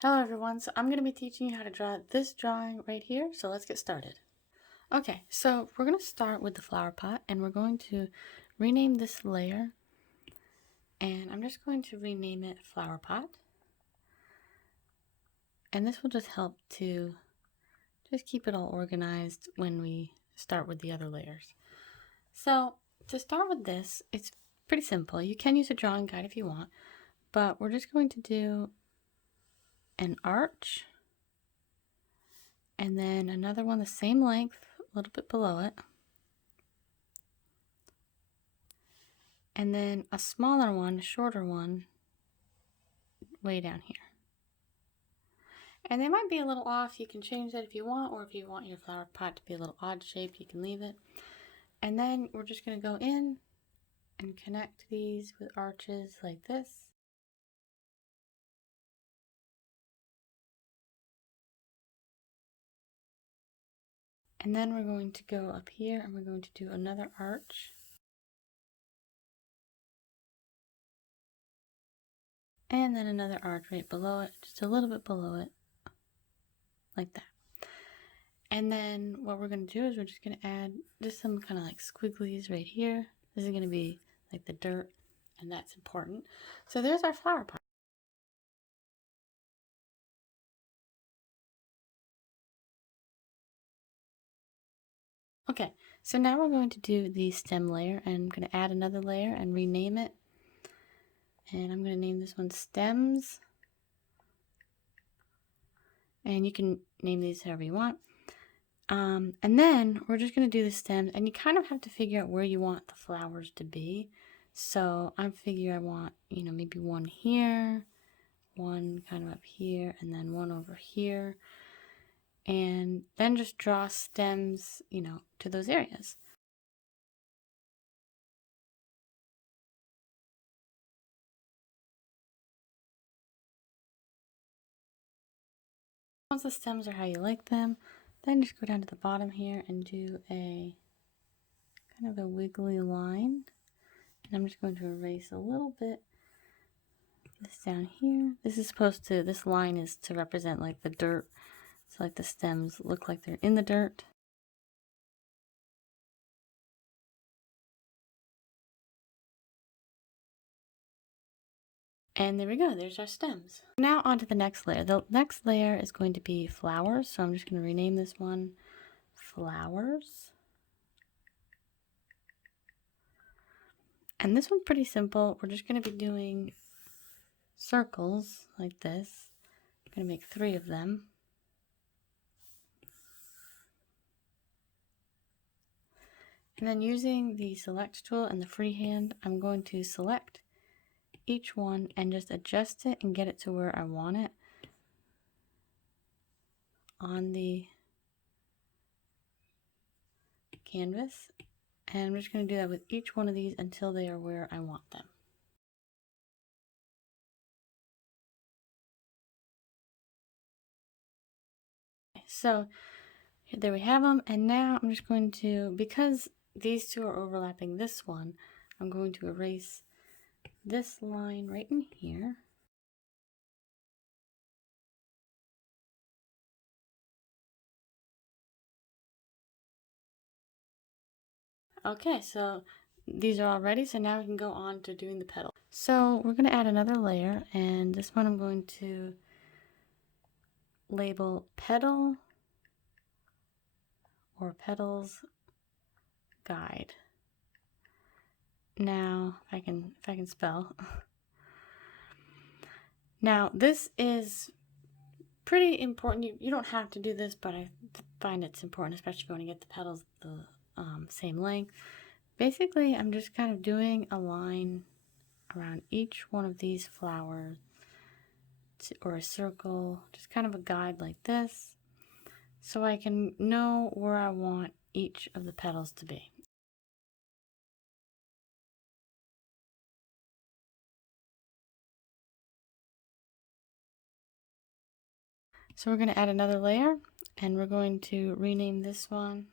Hello everyone, so I'm going to be teaching you how to draw this drawing right here, so let's get started. Okay, so we're going to start with the flower pot and we're going to rename this layer, and I'm just going to rename it flower pot, and this will just help to just keep it all organized when we start with the other layers. So to start with this, it's pretty simple. You can use a drawing guide if you want, but we're just going to do an arch and then another one the same length, a little bit below it, and then a smaller one, a shorter one, way down here. And they might be a little off. You can change that if you want, or if you want your flower pot to be a little odd shaped, you can leave it. And then we're just going to go in and connect these with arches like this. And then we're going to go up here and we're going to do another arch. And then another arch right below it, just a little bit below it, like that. And then what we're going to do is we're just going to add just some kind of like squigglies right here. This is going to be like the dirt, and that's important. So there's our flower pot. Okay, so now we're going to do the stem layer, and I'm going to add another layer and rename it. And I'm going to name this one stems. And you can name these however you want. And then we're just going to do the stems, and you kind of have to figure out where you want the flowers to be. So I figure I want, maybe one here, one kind of up here, and then one over here. And then just draw stems, to those areas. Once the stems are how you like them, then just go down to the bottom here and do a kind of a wiggly line. And I'm just going to erase a little bit this down here. This line is to represent like the dirt. So like the stems look like they're in the dirt. And there we go, there's our stems. Now on to the next layer. The next layer is going to be flowers. So I'm just going to rename this one flowers. And this one's pretty simple. We're just going to be doing circles like this. I'm going to make 3 of them. And then using the select tool and the freehand, I'm going to select each one and just adjust it and get it to where I want it on the canvas. And I'm just going to do that with each one of these until they are where I want them. So there we have them, and now I'm just going to, because these two are overlapping this one, I'm going to erase this line right in here. Okay, so these are all ready, so now we can go on to doing the petal. So we're going to add another layer, and this one I'm going to label petal or petals guide. Now, if I can spell. Now, this is pretty important. You don't have to do this, but I find it's important, especially if you want to get the petals the same length. Basically, I'm just kind of doing a line around each one of these flowers, or a circle, just kind of a guide like this, so I can know where I want each of the petals to be. So we're going to add another layer, and we're going to rename this one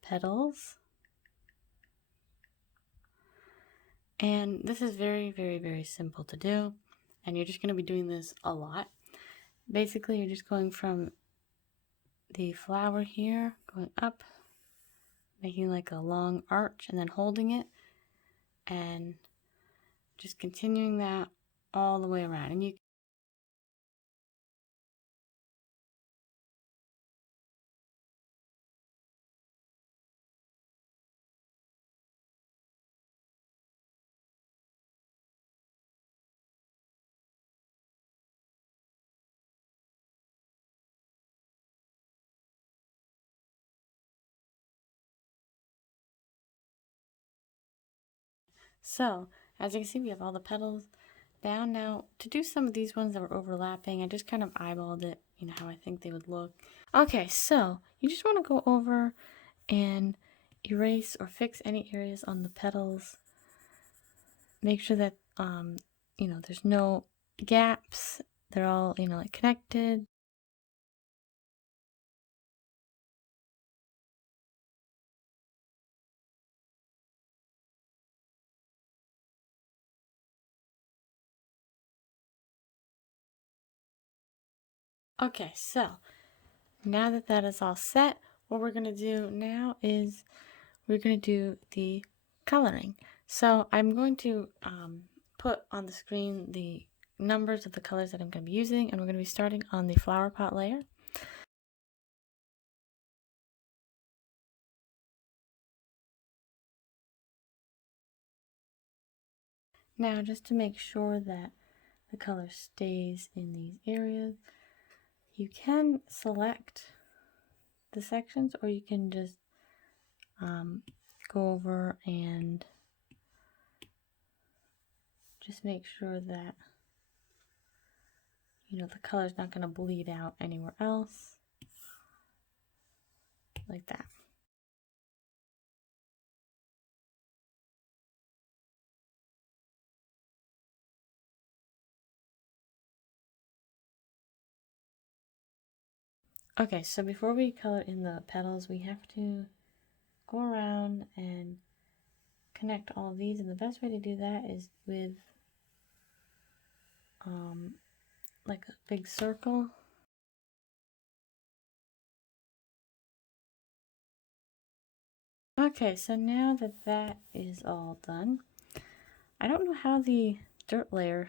Petals. And this is very, very, very simple to do. and you're just going to be doing this a lot. Basically, you're just going from the flower here, going up, making like a long arch, and then holding it, and just continuing that all the way around. And you So, as you can see, we have all the petals down. Now, to do some of these ones that were overlapping, I just kind of eyeballed it, how I think they would look. Okay, so you just want to go over and erase or fix any areas on the petals. Make sure that, there's no gaps. They're all, like connected. Okay, so now that that is all set, what we're going to do now is we're going to do the coloring. So I'm going to put on the screen the numbers of the colors that I'm going to be using, and we're going to be starting on the flower pot layer. Now, just to make sure that the color stays in these areas, you can select the sections, or you can just go over and just make sure that the color is not going to bleed out anywhere else, like that. Okay, so before we color in the petals, we have to go around and connect all of these, and the best way to do that is with like a big circle. Okay, so now that that is all done, I don't know how the dirt layer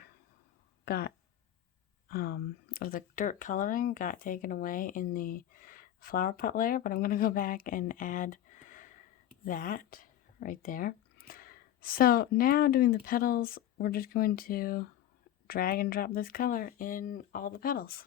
got or the dirt coloring got taken away in the flower pot layer, but I'm going to go back and add that right there. So now doing the petals, we're just going to drag and drop this color in all the petals.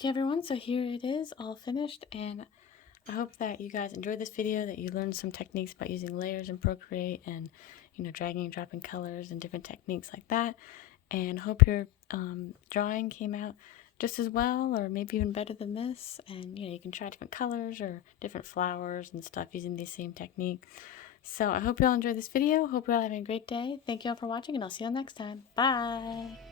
Okay everyone, so here it is all finished, and I hope that you guys enjoyed this video, that you learned some techniques about using layers in Procreate and dragging and dropping colors and different techniques like that, and hope your drawing came out just as well or maybe even better than this, and you can try different colors or different flowers and stuff using the same technique. So I hope you all enjoyed this video. Hope you all having a great day. Thank you all for watching, and I'll see you all next time. Bye!